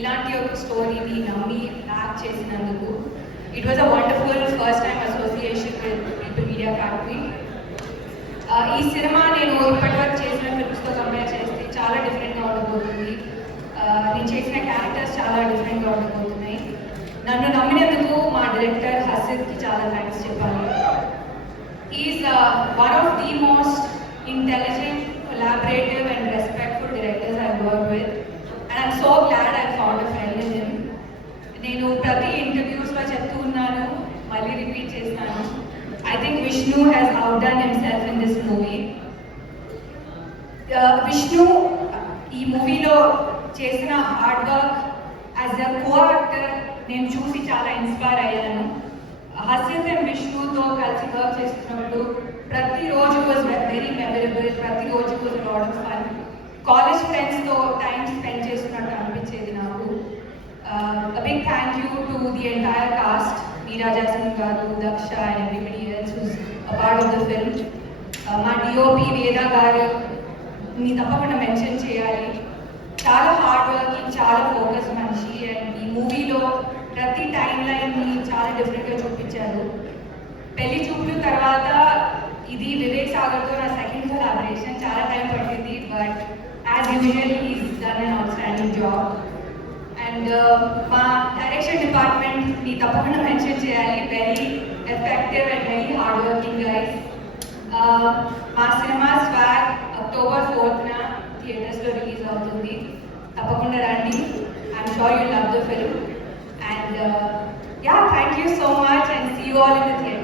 ఇలాంటి ఒక స్టోరీని నమ్మి యాక్ట్ చేసినందుకు. It was a wonderful first time association with people media factory. ఈ సినిమా నేను ఇప్పటివరకు చేసిన ఫిల్మ్స్తో కంపేర్ చేస్తే చాలా డిఫరెంట్గా ఉండబోతుంది. నేను చేసిన క్యారెక్టర్స్ చాలా డిఫరెంట్గా ఉండబోతున్నాయి. నన్ను నమ్మినందుకు మా డైరెక్టర్ హసిద్కి చాలా థ్యాంక్స్ చెప్పాలి. Is one of the most intelligent, collaborative and respectful directors I've worked with, and I'm so glad I found a friend in him. నేను ప్రతి ఇంటర్వ్యూస్లో చెప్తూ ఉన్నాను, మళ్ళీ రిపీట్ చేస్తాను. I think Vishnu has outdone himself in this movie. Vishnu ఈ మూవీలో చేసిన hard work as a co actor నేను చూసి చాలా ఇన్స్పైర్ అయ్యాను. హసిద్ అండ్ విష్ణుతో కలిసి వర్క్ చేస్తున్నప్పుడు ప్రతిరోజు వాజ్ వెరీ మెమరబుల్. ప్రతిరోజు was lot of fun. College ఫ్రెండ్స్తో టైం స్పెండ్ చేస్తున్నట్టు అనిపించేది నాకు. Big thank you to the entire cast, Meera Jasmine garu, Daksha and everybody else who's a part of the film. మా డిఓపి వేద గారు ని తప్పకుండా మెన్షన్ చేయాలి. చాలా హార్డ్ వర్కింగ్, చాలా ఫోకస్ మనిషి. అండ్ ఈ మూవీలో ప్రతి టైం లైన్ని చాలా డిఫరెంట్గా చూపించారు. పెళ్లి చూపుల తర్వాత ఇది వివేక్ సాగర్తో నా సెకండ్ కొలాబరేషన్. చాలా టైం పట్టింది, but as usual is done an outstanding job. And మా డైరెక్షన్ డిపార్ట్మెంట్ని తప్పకుండా మెన్షన్ చేయాలి. Very effective and very hard working guys. మా సినిమా స్వాగ్ October 4th థియేటర్స్లో రిలీజ్ అవుతుంది. తప్పకుండా రండి. I'm sure you love the film. And yeah, thank you so much and see you all in the theater.